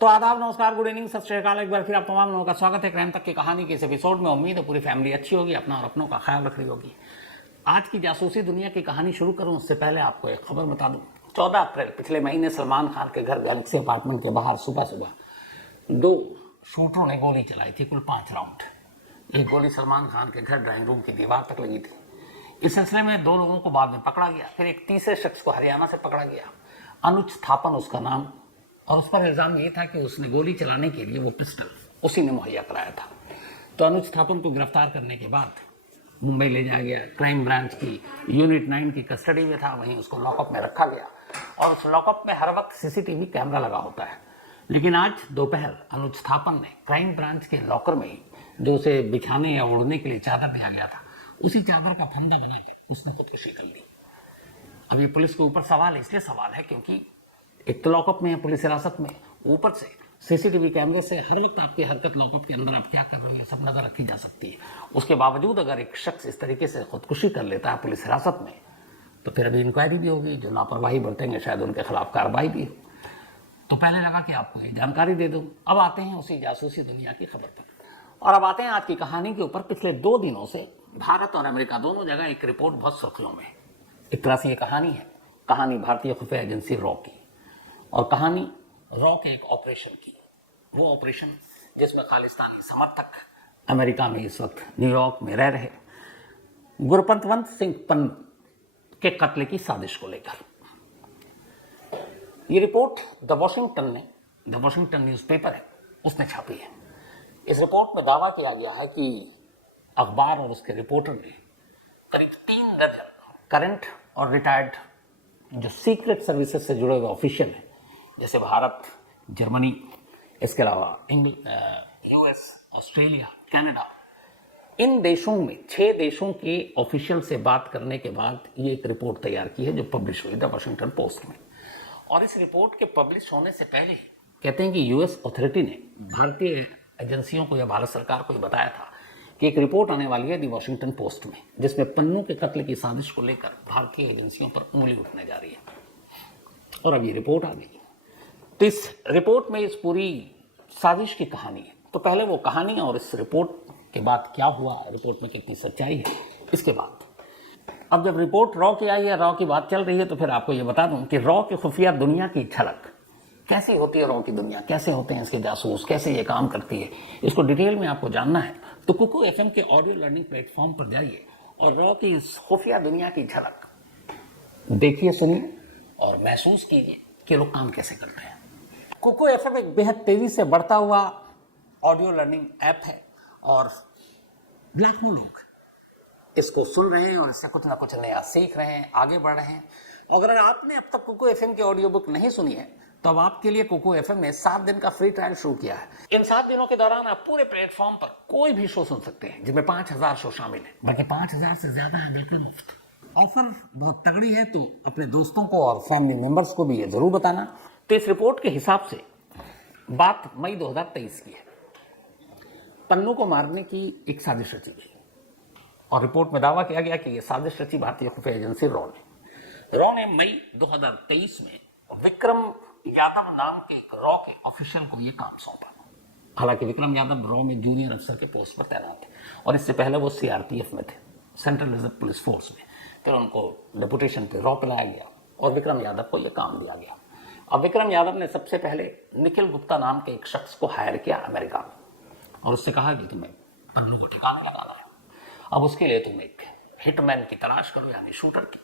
तो आदाब, नमस्कार, गुड इवनिंग, सत श्री अकाल। एक बार फिर आप तमाम लोगों का स्वागत है क्राइम तक की कहानी के इस एपिसोड में। उम्मीद है पूरी फैमिली अच्छी होगी, अपना और अपनों का ख्याल रख रही होगी। आज की जासूसी दुनिया की कहानी शुरू करूं उससे पहले आपको एक खबर बता दूं। 14 अप्रैल पिछले महीने सलमान खान के घर गैलेक्सी अपार्टमेंट के बाहर सुबह सुबह 2 शूटरों ने गोली चलाई थी, कुल 5 राउंड। एक गोली सलमान खान के घर ड्राइंग रूम की दीवार तक लगी थी। इस सिलसिले में 2 लोगों को बाद में पकड़ा गया। फिर एक तीसरे शख्स को हरियाणा से पकड़ा गया, अनुज थापन उसका नाम, और उस पर इल्जाम ये था कि उसने गोली चलाने के लिए वो पिस्टल उसी ने मुहैया कराया था। तो अनुज थापन को गिरफ्तार करने के बाद मुंबई ले जाया गया। क्राइम ब्रांच की यूनिट 9 की कस्टडी में था, वहीं उसको लॉकअप में रखा गया और उस लॉकअप में हर वक्त सीसीटीवी कैमरा लगा होता है। लेकिन आज दोपहर अनुज थापन ने क्राइम ब्रांच के लॉकर में ही जो उसे बिछाने या ओढ़ने के लिए चादर दिया गया था, उसी चादर का फंदा बनाकर उसने खुदकुशी कर ली। अब ये पुलिस के ऊपर सवाल इसलिए सवाल है क्योंकि एक तो लॉकअप में है, पुलिस हिरासत में, ऊपर से सीसीटीवी कैमरे से हर वक्त आपकी हरकत, लॉकअप के अंदर आप क्या कर रहे हैं, सब नजर रखी जा सकती है। उसके बावजूद अगर एक शख्स इस तरीके से खुदकुशी कर लेता है पुलिस हिरासत में, तो फिर अभी इंक्वायरी भी होगी, जो लापरवाही बरतेंगे शायद उनके खिलाफ कार्रवाई भी हो। तो पहले लगा कि आपको ये जानकारी दे दूं। अब आते हैं उसी जासूसी दुनिया की खबर पर, और अब आते हैं आज की कहानी के ऊपर। पिछले 2 दिनों से भारत और अमेरिका दोनों जगह एक रिपोर्ट बहुत सुर्खियों में है। एक तरह से ये कहानी है, कहानी भारतीय खुफिया एजेंसी रॉ की, और कहानी रॉ के एक ऑपरेशन की। वो ऑपरेशन जिसमें खालिस्तानी समर्थक अमेरिका में इस वक्त न्यूयॉर्क में रह रहे गुरपतवंत सिंह पन्नू के कत्ल की साजिश को लेकर। ये रिपोर्ट द वॉशिंगटन न्यूज़पेपर है, उसने छापी है। इस रिपोर्ट में दावा किया गया है कि अखबार और उसके रिपोर्टर ने करीब 3 दर्जन करंट और रिटायर्ड जो सीक्रेट सर्विसेज से जुड़े हुए ऑफिशियल हैं, जैसे भारत, जर्मनी, इसके अलावा यूएस, ऑस्ट्रेलिया, कनाडा, इन देशों में 6 देशों के ऑफिशियल से बात करने के बाद ये एक रिपोर्ट तैयार की है जो पब्लिश हुई द वाशिंगटन पोस्ट में। और इस रिपोर्ट के पब्लिश होने से पहले कहते हैं कि यूएस अथॉरिटी ने भारतीय एजेंसियों को या भारत सरकार को बताया था कि एक रिपोर्ट आने वाली है द वाशिंगटन पोस्ट में, जिसमें पन्नू के कत्ल की साजिश को लेकर भारतीय एजेंसियों पर उंगली उठने जा रही है। और अब ये रिपोर्ट आ गई। तो इस रिपोर्ट में इस पूरी साजिश की कहानी है। तो पहले वो कहानी और इस रिपोर्ट के बाद क्या हुआ, रिपोर्ट में कितनी सच्चाई है, इसके बाद अब जब रिपोर्ट रॉ की आई है, रॉ की बात चल रही है, तो फिर आपको ये बता दूं कि रॉ की खुफिया दुनिया की झलक कैसी होती है, रॉ की दुनिया कैसे होते हैं इसके जासूस, कैसे ये काम करती है, इसको डिटेल में आपको जानना है तो कुकू एफएम के ऑडियो लर्निंग प्लेटफॉर्म पर जाइए और रॉ की इस खुफिया दुनिया की झलक देखिए, सुनिए और महसूस कीजिए कि लोग काम कैसे करते हैं। कुकू एफएम एक बेहद तेजी से बढ़ता हुआ ऑडियो लर्निंग ऐप है और लाखों लोग इसको सुन रहे हैं और इससे कुछ ना कुछ नया सीख रहे हैं, आगे बढ़ रहे हैं। अगर आपने अब तक कुकू एफएम की ऑडियो बुक नहीं सुनी है तो अब आपके लिए कुकू एफएम ने 7 दिन का फ्री ट्रायल शुरू किया है। इन 7 दिनों के दौरान आप पूरे प्लेटफॉर्म पर कोई भी शो सुन सकते हैं, जिसमें 5000 शो शामिल है, बल्कि 5000 से ज्यादा है, बिल्कुल मुफ्त। ऑफर बहुत तगड़ी है, तो अपने दोस्तों को और फैमिली मेंबर्स को भी ये जरूर बताना। तो इस रिपोर्ट के हिसाब से बात मई 2023 की है। पन्नू को मारने की एक साजिश रची गई और रिपोर्ट में दावा किया गया कि यह साजिश रची भारतीय खुफिया एजेंसी रॉ ने मई 2023 में विक्रम यादव नाम के एक रॉ के ऑफिशियल को यह काम सौंपा। हालांकि विक्रम यादव रॉ में जूनियर अफसर के पोस्ट पर तैनात थे और इससे पहले वो सीआरपीएफ में थे, सेंट्रल रिजर्व पुलिस फोर्स में। फिर उनको डेपुटेशन पे रॉ पे लाया गया और विक्रम यादव को यह काम दिया गया। अब विक्रम यादव ने सबसे पहले निखिल गुप्ता नाम के एक शख्स को हायर किया अमेरिका में और उससे कहा कि तुम्हें पन्नू को ठिकाने लगाना है। अब उसके लिए तुम एक हिटमैन की तलाश करो, यानी शूटर की।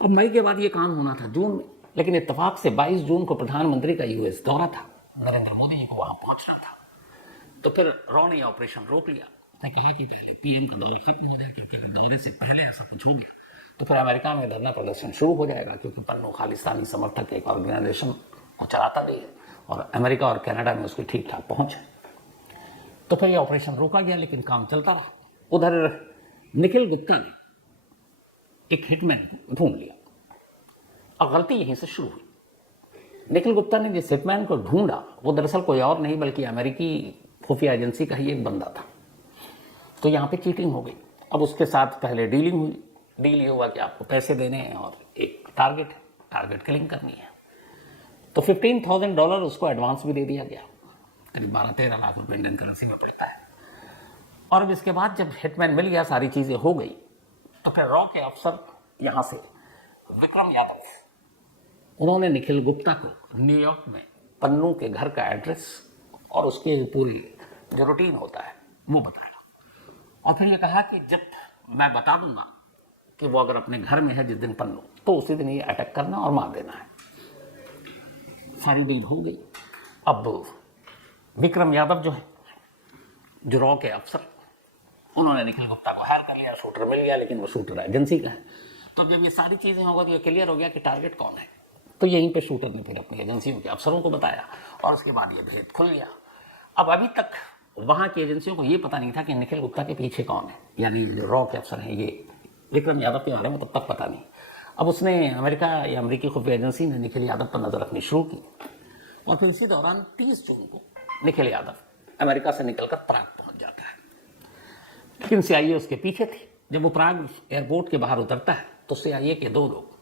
अब मई के बाद ये काम होना था जून में, लेकिन इत्तेफाक से 22 जून को प्रधानमंत्री का यूएस दौरा था, नरेंद्र मोदी जी को वहां पहुंचना था। तो फिर रॉ ने ऑपरेशन रोक लिया। उसने कहा कि पहले पीएम का दौरा खत्म हो जाए, क्योंकि अगर दौरे से पहले ऐसा कुछ हो गया तो फिर अमेरिका में धरना प्रदर्शन शुरू हो जाएगा, क्योंकि पन्नू खालिस्तानी समर्थक एक ऑर्गेनाइजेशन को चलाता भी है और अमेरिका और कनाडा में उसकी ठीक ठाक पहुंच है। तो फिर यह ऑपरेशन रोका गया, लेकिन काम चलता रहा। उधर निखिल गुप्ता ने एक हिटमैन को ढूंढ लिया और गलती यहीं से शुरू हुई। निखिल गुप्ता ने जिस हिटमैन को ढूंढा वो दरअसल कोई और नहीं बल्कि अमेरिकी खुफिया एजेंसी का ही एक बंदा था। तो यहाँ पे चीटिंग हो गई। अब उसके साथ पहले डीलिंग हुई। डील ये हुआ कि आपको पैसे देने हैं और एक टारगेट किलिंग करनी है। तो $15,000 उसको एडवांस भी दे दिया गया, करीब 12-13 लाख रुपए इंडियन करेंसी में पड़ता है। और अब इसके बाद जब हिटमैन मिल गया, सारी चीजें हो गई, तो फिर रॉ के अफसर यहां से विक्रम यादव, उन्होंने निखिल गुप्ता को न्यूयॉर्क में पन्नू के घर का एड्रेस और उसके पूरी जो रूटीन होता है वो बताया, और फिर ये कहा कि जब मैं बता दूंगा कि वो अगर अपने घर में है जिस दिन पन्नू, तो उसी दिन ये अटैक करना और मार देना है। सारी डील हो गई। अब विक्रम यादव जो है, जो रॉ के अफसर, उन्होंने निखिल गुप्ता को हायर कर लिया, शूटर मिल गया, लेकिन वो शूटर एजेंसी का है। तो जब ये सारी चीजें होगा तो ये क्लियर हो गया कि टारगेट कौन है। तो यहीं पे शूटर ने फिर अपनी एजेंसियों के अफसरों को बताया और उसके बाद ये भेद खुल गया। अब अभी तक वहां की एजेंसियों को ये पता नहीं था कि निखिल गुप्ता के पीछे कौन है, यानी जो रॉ के अफसर हैं ये विक्रम यादव के बारे में तब तक पता नहीं। अब उसने अमेरिका या अमेरिकी खुफिया एजेंसी ने निखिल यादव पर नजर रखनी शुरू की, और फिर इसी दौरान 30 जून को निखिल यादव अमेरिका से निकलकर प्राग पहुंच जाता है। लेकिन CIA उसके पीछे थी। जब वो प्राग एयरपोर्ट के बाहर उतरता है तो CIA के 2 लोग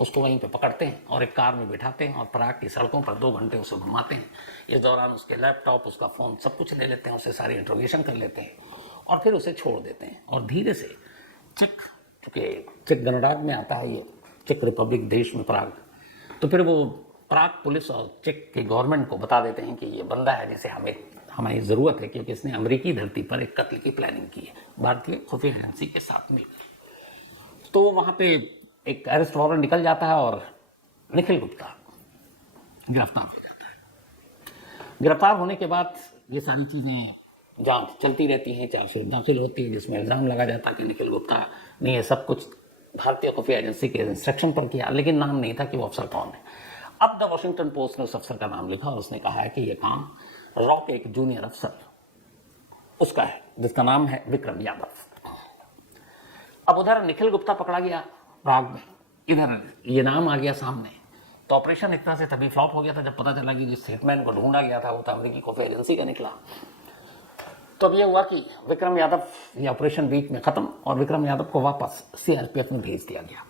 उसको वहीं पे पकड़ते हैं और एक कार में बिठाते हैं और प्राग की सड़कों पर 2 घंटे उसे घुमाते हैं। इस दौरान उसके लैपटॉप, उसका फ़ोन, सब कुछ ले लेते हैं, उससे सारी इंट्रोगेशन कर लेते हैं और फिर उसे छोड़ देते हैं। और धीरे से चेक गणराज्य में आता है ये, चेक रिपब्लिक देश में प्राग, तो फिर वो प्राग पुलिस और चेक के गवर्नमेंट को बता देते हैं कि ये बंदा है जिसे हमारी ज़रूरत है, क्योंकि इसने अमेरिकी धरती पर एक कत्ल की प्लानिंग की है भारतीय खुफिया एजेंसी के साथ मिलकर। तो वहाँ पे एक अरेस्ट वारंट निकल जाता है और निखिल गुप्ता गिरफ्तार हो जाता है। गिरफ्तार होने के बाद ये सारी चीज़ें जांच चलती रहती हैं, चार्जशीट दाखिल होती है जिसमें इल्ज़ाम लगा जाता है कि निखिल गुप्ता ने ये सब कुछ भारतीय खुफिया एजेंसी के इंस्ट्रक्शन पर किया, लेकिन नाम नहीं था कि वो अफसर कौन है। अब द वॉशिंगटन पोस्ट ने उस अफसर का नाम लिखा और उसने कहा है कि ये काम रॉ के एक जूनियर अफसर उसका है, जिसका नाम है विक्रम यादव। अब उधर निखिल गुप्ता पकड़ा गया प्राग में, इधर ये नाम आ गया सामने। तो ऑपरेशन एक तरह से तभी फ्लॉप हो गया था जब पता चला कि जिस हिटमैन को ढूंढा गया था वो तो अमेरिकी खुफिया एजेंसी का निकला। तो अब ये हुआ कि विक्रम यादव, ये ऑपरेशन बीच में खत्म और विक्रम यादव को वापस CRPF में भेज दिया गया।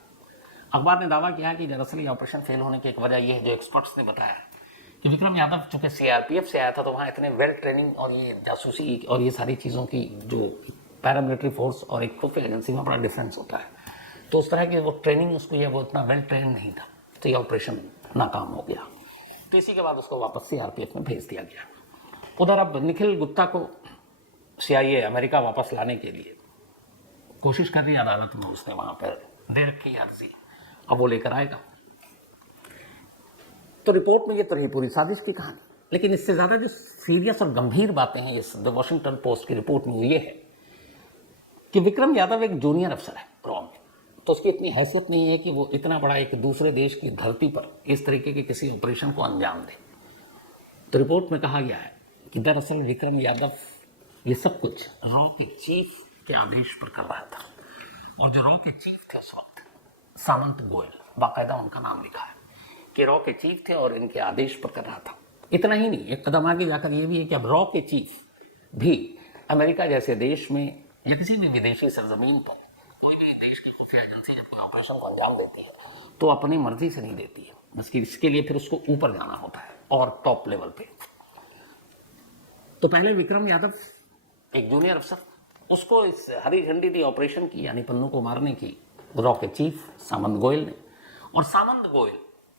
अखबार ने दावा किया कि दरअसल ये ऑपरेशन फेल होने की एक वजह यह है, जो एक्सपर्ट्स ने बताया, कि विक्रम यादव चूंकि CRPF से आया था तो वहाँ इतने वेल ट्रेनिंग और ये जासूसी और ये सारी चीज़ों की जो पैरामिलिट्री फोर्स और एक खुफिया एजेंसी में बड़ा डिफरेंस होता है, तो उस तरह की वो ट्रेनिंग उसको वो इतना वेल ट्रेन नहीं था, तो ये ऑपरेशन नाकाम हो गया। तो इसी के बाद उसको वापस CRPF में भेज दिया गया। उधर अब निखिल गुप्ता को CIA अमेरिका वापस लाने के लिए कोशिश कर रही है, अदालत में उसने वहाँ पर दे रखी अर्जी, अब वो लेकर आएगा। तो रिपोर्ट में ये तो रही पूरी साजिश की कहानी, लेकिन इससे ज़्यादा जो सीरियस और गंभीर बातें हैं इस द वॉशिंगटन पोस्ट की रिपोर्ट में वो ये है कि विक्रम यादव एक जूनियर अफसर है रॉ में, तो उसकी इतनी हैसियत नहीं है कि वो इतना बड़ा एक दूसरे देश की धरती पर इस तरीके के किसी ऑपरेशन को अंजाम दे। तो रिपोर्ट में कहा गया है कि दरअसल विक्रम यादव ये सब कुछ रॉ के चीफ के आदेश पर कर रहा था, और जो रॉ के चीफ थे उस वक्त सामंत गोयल, बाकायदा उनका नाम लिखा है कि रॉ के चीफ थे और इनके आदेश पर कर रहा था। इतना ही नहीं, एक कदम आगे जाकर ये भी है कि अब रॉ के चीफ भी अमेरिका जैसे देश में या किसी भी विदेशी सरजमीन पर कोई भी देश की खुफिया एजेंसी जब कोई ऑपरेशन को अंजाम देती है तो अपनी मर्जी से नहीं देती है, बल्कि इसके लिए फिर उसको ऊपर जाना होता है और टॉप लेवल पे। तो पहले विक्रम यादव एक जूनियर अफसर, उसको इस हरी झंडी दी ऑपरेशन की, यानी पन्नू को मारने की, रॉ के चीफ सामंत गोयल ने। और सामंत गोयल,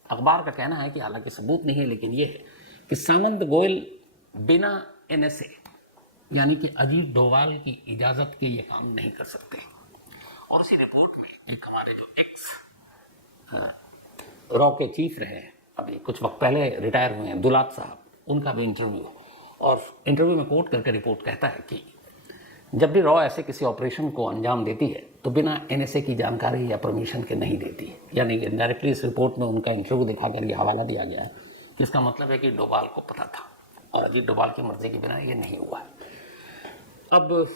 अखबार का कहना है कि हालांकि सबूत नहीं है लेकिन ये है कि सामंत गोयल बिना NSA यानी कि अजीत डोभाल की इजाजत के ये काम नहीं कर सकते। और उसी रिपोर्ट में एक हमारे जो रॉ के चीफ रहे अभी कुछ वक्त पहले रिटायर हुए हैं दुलात साहब, उनका भी इंटरव्यू, और इंटरव्यू में कोट करके रिपोर्ट कहता है कि जब भी रॉ ऐसे किसी ऑपरेशन को अंजाम देती है तो बिना NSA की जानकारी या परमिशन के नहीं देती है। यानी डायरेक्टली इस रिपोर्ट में उनका इंटरव्यू दिखाकर ये हवाला दिया गया है कि इसका मतलब है कि डोभाल को पता था और अजीत डोभाल की मर्जी के बिना ये नहीं हुआ है। अब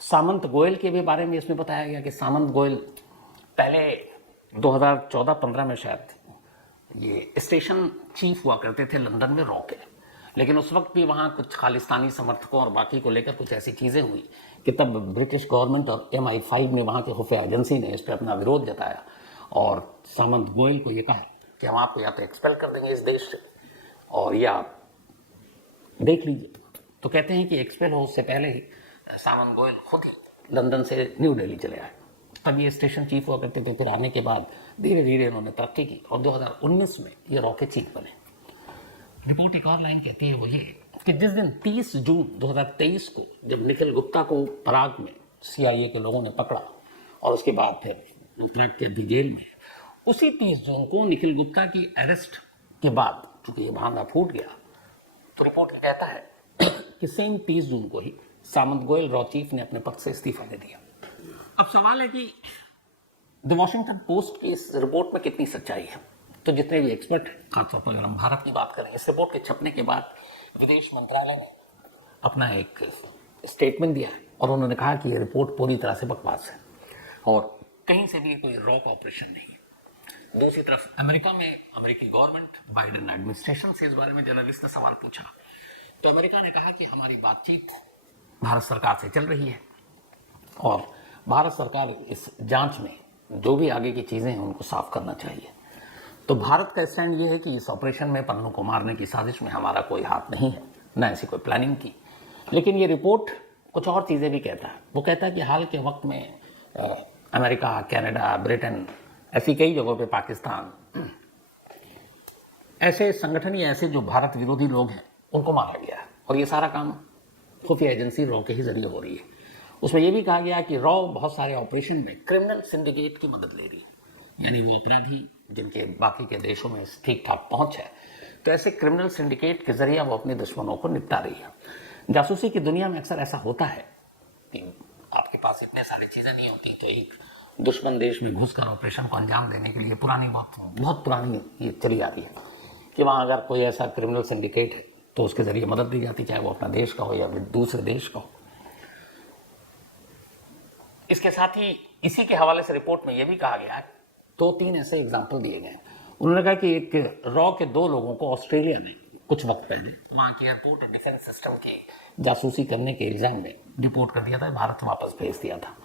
सामंत गोयल के भी बारे में इसमें बताया गया कि सामंत गोयल पहले 2014-15 में शायद ये स्टेशन चीफ हुआ करते थे लंदन में रॉ के, लेकिन उस वक्त भी वहाँ कुछ खालिस्तानी समर्थकों और बाकी को लेकर कुछ ऐसी चीज़ें हुई कि तब ब्रिटिश गवर्नमेंट और MI5 ने, वहाँ के खुफिया एजेंसी ने इस पर अपना विरोध जताया और सामंत गोयल को ये कहा कि हम आपको या तो एक्सपेल कर कर देंगे इस देश से, और ये आप देख लीजिए। तो कहते हैं कि एक्सपेल हो उससे पहले ही सामंत गोयल खुद ही लंदन से न्यू दिल्ली चले आए। तब ये स्टेशन चीफ हुआ करते थे। फिर आने के बाद धीरे धीरे उन्होंने तरक्की की और 2019 में ये रॉ के चीफ बने। रिपोर्ट एक और लाइन कहती है वो ये कि जिस दिन 30 जून 2023 को जब निखिल गुप्ता को पराग में CIA के लोगों ने पकड़ा और उसके बाद फिर पराग के अभी जेल में, उसी 30 जून को निखिल गुप्ता की अरेस्ट के बाद चूंकि ये भांगा फूट गया, तो रिपोर्ट कहता है कि सेम 30 जून को ही सामंत गोयल रॉ चीफ ने अपने पद से इस्तीफा दे दिया। अब सवाल है कि द वॉशिंगटन पोस्ट की इस रिपोर्ट में कितनी सच्चाई है। तो जितने भी एक्सपर्ट, खासतौर पर अगर हम भारत की बात करें, इस रिपोर्ट के छपने के बाद विदेश मंत्रालय ने अपना एक स्टेटमेंट दिया है और उन्होंने कहा कि ये रिपोर्ट पूरी तरह से बकवास है और कहीं से भी कोई रॉ का ऑपरेशन नहीं है। दूसरी तरफ अमेरिका में अमेरिकी गवर्नमेंट, बाइडेन एडमिनिस्ट्रेशन से इस बारे में जर्नलिस्ट ने सवाल पूछा, तो अमेरिका ने कहा कि हमारी बातचीत भारत सरकार से चल रही है और भारत सरकार इस जांच में जो भी आगे की चीजें हैं उनको साफ करना चाहिए। तो भारत का स्टैंड ये है कि इस ऑपरेशन में पन्नू को मारने की साजिश में हमारा कोई हाथ नहीं है, न ऐसी कोई प्लानिंग की। लेकिन ये रिपोर्ट कुछ और चीजें भी कहता है। वो कहता है कि हाल के वक्त में अमेरिका, कनाडा, ब्रिटेन, ऐसी कई जगहों पे पाकिस्तान, ऐसे संगठन या ऐसे जो भारत विरोधी लोग हैं उनको मारा गया है और ये सारा काम खुफिया एजेंसी रॉ के ही जरिए हो रही है। उसमें यह भी कहा गया कि रॉ बहुत सारे ऑपरेशन में क्रिमिनल सिंडिकेट की मदद ले रही है, यानी वो अपराधी जिनके बाकी के देशों में ठीक ठाक पहुंच है, तो ऐसे क्रिमिनल सिंडिकेट के जरिए वो अपने दुश्मनों को निपटा रही है। जासूसी की दुनिया में अक्सर ऐसा होता है कि आपके पास इतने सारी चीजें नहीं होती, तो एक दुश्मन देश में घुसकर ऑपरेशन को अंजाम देने के लिए बहुत पुरानी ये चली आ रही है कि वहाँ अगर कोई ऐसा क्रिमिनल सिंडिकेट है तो उसके जरिए मदद दी जाती, चाहे वो अपना देश का हो या दूसरे देश का हो। इसके साथ ही इसी के हवाले से रिपोर्ट में यह भी कहा गया है, 2-3 ऐसे एग्जाम्पल दिए गए। उन्होंने कहा कि एक रॉ के 2 लोगों को ऑस्ट्रेलिया ने कुछ वक्त पहले वहाँ की एयरपोर्ट और डिफेंस सिस्टम की जासूसी करने के इल्जाम में डिपोर्ट कर दिया था, भारत वापस भेज दिया था।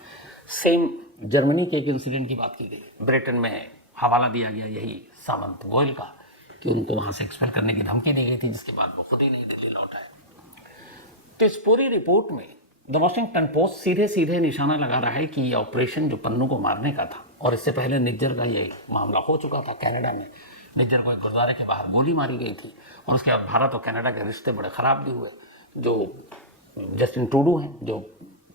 सेम जर्मनी के एक इंसिडेंट की बात की गई, ब्रिटेन में हवाला दिया गया यही सामंत गोयल का कि उनको वहाँ से एक्सपेल करने की धमकी दी गई थी, जिसके बाद वो खुद ही नहीं दिल्ली लौट आए। तो इस पूरी रिपोर्ट में द वॉशिंगटन पोस्ट सीधे सीधे निशाना लगा रहा है कि ये ऑपरेशन जो पन्नू को मारने का था, और इससे पहले निज्जर का ये मामला हो चुका था कनाडा में, निज्जर को एक गुरुद्वारे के बाहर गोली मारी गई थी और उसके बाद भारत और कनाडा के रिश्ते बड़े ख़राब भी हुए। जो जस्टिन ट्रूडो हैं, जो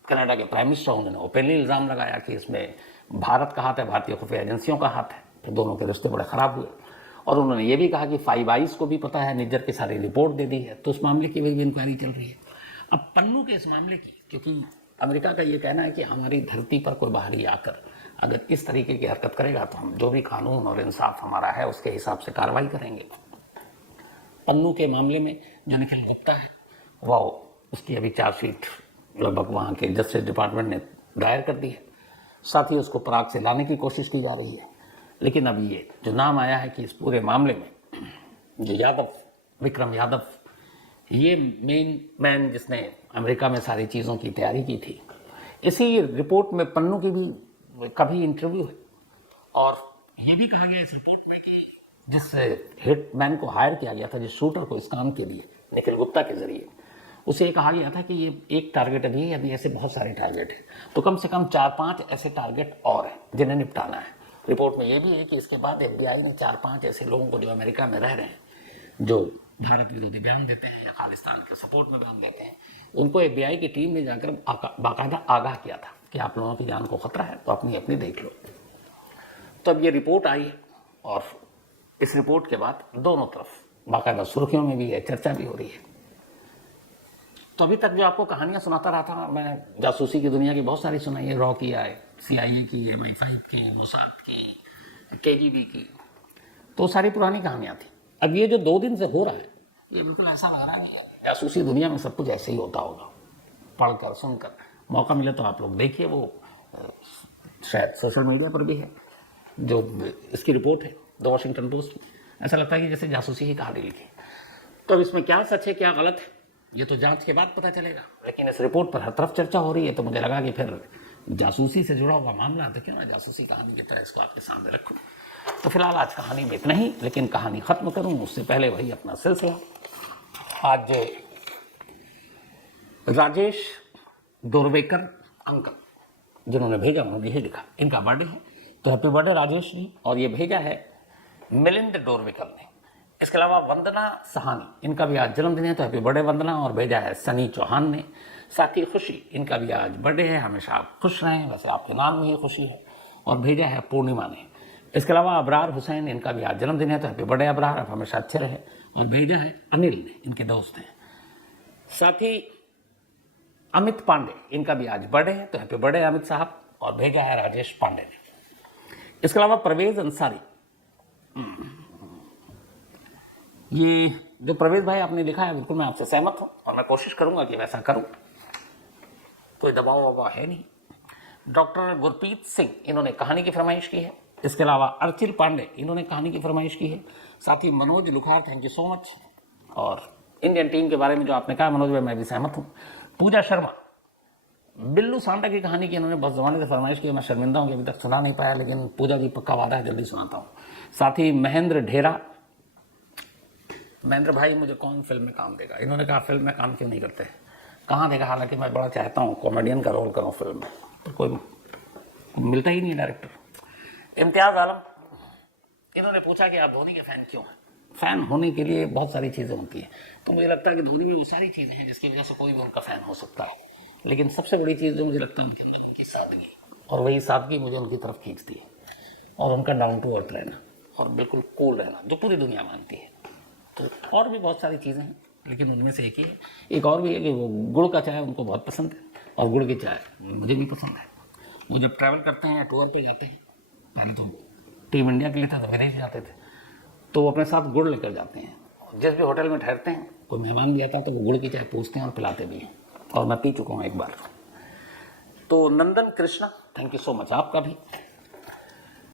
कनाडा के प्राइम मिनिस्टर, उन्होंने ओपनली इल्ज़ाम लगाया कि इसमें भारत का हाथ है, भारतीय खुफिया एजेंसियों का हाथ है। फिर दोनों के रिश्ते बड़े ख़राब हुए और उन्होंने ये भी कहा कि 5 आइज़ को भी पता है, निज्जर की सारी रिपोर्ट दे दी है, तो उस मामले की भी इंक्वायरी चल रही है। अब पन्नू के इस मामले की, क्योंकि अमेरिका का ये कहना है कि हमारी धरती पर कोई बाहरी आकर अगर इस तरीके की हरकत करेगा तो हम जो भी कानून और इंसाफ हमारा है उसके हिसाब से कार्रवाई करेंगे। पन्नू के मामले में जो निखिल गुप्ता है वो उसकी अभी चार्जशीट लगभग वहाँ के जस्टिस डिपार्टमेंट ने दायर कर दी है, साथ ही उसको पराग से लाने की कोशिश की जा रही है। लेकिन अब ये जो नाम आया है कि इस पूरे मामले में जो यादव, विक्रम यादव, ये मेन मैन जिसने अमेरिका में सारी चीज़ों की तैयारी की थी, इसी रिपोर्ट में पन्नू की भी कभी इंटरव्यू है और ये भी कहा गया इस रिपोर्ट में कि जिस हिटमैन को हायर किया गया था, जिस शूटर को इस काम के लिए निखिल गुप्ता के जरिए, उसे ये कहा गया था कि ये एक टारगेट नहीं है, अभी ऐसे बहुत सारे टारगेट हैं, तो कम से कम 4-5 ऐसे टारगेट और हैं जिन्हें निपटाना है। रिपोर्ट में ये भी है कि इसके बाद FBI ने 4-5 ऐसे लोगों को जो अमेरिका में रह रहे हैं, जो भारत विरोधी बयान देते हैं या खालिस्तान के सपोर्ट में बयान देते हैं, उनको FBI की टीम ने जाकर बाकायदा आगाह किया था कि आप लोगों की जान को खतरा है, तो अपनी अपनी देख लो। तो अब ये रिपोर्ट आई है और इस रिपोर्ट के बाद दोनों तरफ बाकायदा सुर्खियों में भी है, चर्चा भी हो रही है। तो अभी तक जो आपको कहानियां सुनाता रहा था मैं, जासूसी की दुनिया की बहुत सारी सुनाई है, रॉ की है, CIA की, MI5 की, मोसाद की, KGB की, तो सारी पुरानी कहानियां थी। अब ये जो 2 दिन से हो रहा है, ये बिल्कुल ऐसा लग रहा है कि जासूसी दुनिया में सब कुछ ऐसे ही होता होगा। पढ़कर सुनकर मौका मिले तो आप लोग देखिए, वो शायद सोशल मीडिया पर भी है जो इसकी रिपोर्ट है द वॉशिंगटन पोस्ट की। ऐसा लगता है कि जैसे जासूसी ही कहानी लिखी। तो अब इसमें क्या सच है क्या गलत है ये तो जांच के बाद पता चलेगा, लेकिन इस रिपोर्ट पर हर तरफ चर्चा हो रही है, तो मुझे लगा कि फिर जासूसी से जुड़ा हुआ मामला तो क्यों ना जासूसी कहानी की तरह इसको आपके सामने रखूं। तो फिलहाल आज कहानी में इतना ही, लेकिन कहानी खत्म करूं उससे पहले वही अपना सिलसिला। आज राजेश डोरवेकर अंकल जिन्होंने भेजा उन्होंने यही लिखा, इनका बर्थडे है, तो हैप्पी बर्थडे राजेश जी। और ये भेजा है मिलिंद डोरवेकर ने। इसके अलावा वंदना सहानी, इनका भी आज जन्मदिन है, तो हैप्पी बर्थडे वंदना। और भेजा है सनी चौहान ने। साथ ही खुशी, इनका भी आज बर्थडे है, हमेशा आप खुश रहें, वैसे आपके नाम में ही खुशी है। और भेजा है पूर्णिमा ने। इसके अलावा अबरार हुसैन, इनका भी आज जन्मदिन है, तो हैप्पी बर्थडे अबरार, आप हमेशा अच्छे रहे। और भेजा है अनिल ने, इनके दोस्त हैं। साथ ही अमित पांडे, इनका भी आज बर्थडे है, तो हैप्पी बर्थडे अमित साहब। और भेजा है राजेश पांडे ने। इसके अलावा परवेज अंसारी, ये जो प्रवेश भाई आपने लिखा है बिल्कुल मैं आपसे सहमत हूं और मैं कोशिश करूंगा कि वैसा करूं, कोई दबाव वबाव है नहीं। डॉक्टर गुरप्रीत सिंह, इन्होंने कहानी की फरमाइश की है। इसके अलावा अर्चिल पांडे, इन्होंने कहानी की फरमाइश की है। साथ ही Manoj Lukhar, thank you so much. और इंडियन टीम के बारे में जो आपने कहा मनोज भाई, मैं भी सहमत हूं। पूजा शर्मा, बिल्लू सांडा की कहानी की इन्होंने बहुत जमाने से फरमाइश की, मैं शर्मिंदा हूं कि अभी तक सुना नहीं पाया, लेकिन पूजा जी पक्का वादा है जल्दी सुनाता हूं। साथ ही महेंद्र ढेरा, महेंद्र भाई मुझे कौन फिल्म में काम देगा, इन्होंने कहा फिल्म में काम क्यों नहीं करते, कहाँ देगा, हालांकि मैं बड़ा चाहता हूँ कॉमेडियन का रोल करूँ फिल्म में, तो कोई मिलता ही नहीं डायरेक्टर। इम्तियाज आलम, इन्होंने पूछा कि आप धोनी के फैन क्यों हैं। फैन होने के लिए बहुत सारी चीज़ें होती हैं, तो मुझे लगता है कि धोनी में वो सारी चीज़ें हैं जिसकी वजह से कोई भी उनका फैन हो सकता है, लेकिन सबसे बड़ी चीज़ जो मुझे लगता है उनके अंदर उनकी सादगी, और वही सादगी मुझे उनकी तरफ खींचती है, और उनका डाउन टू अर्थ रहना और बिल्कुल कूल रहना जो पूरी दुनिया मानती है। तो और भी बहुत सारी चीज़ें हैं, लेकिन उनमें से एक ही है। एक और भी है कि वो गुड़ का चाय उनको बहुत पसंद है, और गुड़ की चाय मुझे भी पसंद है। वो जब ट्रैवल करते हैं या टूर पे जाते हैं, पहले तो टीम इंडिया के लिए था तो विदेश जाते थे, तो वो अपने साथ गुड़ लेकर जाते हैं। जिस भी होटल में ठहरते हैं, कोई मेहमान भी आता है तो वो गुड़ की चाय पूछते हैं और पिलाते भी हैं, और मैं पी चुका हूँ एक बार। तो Nandan Krishna, thank you so much आपका भी।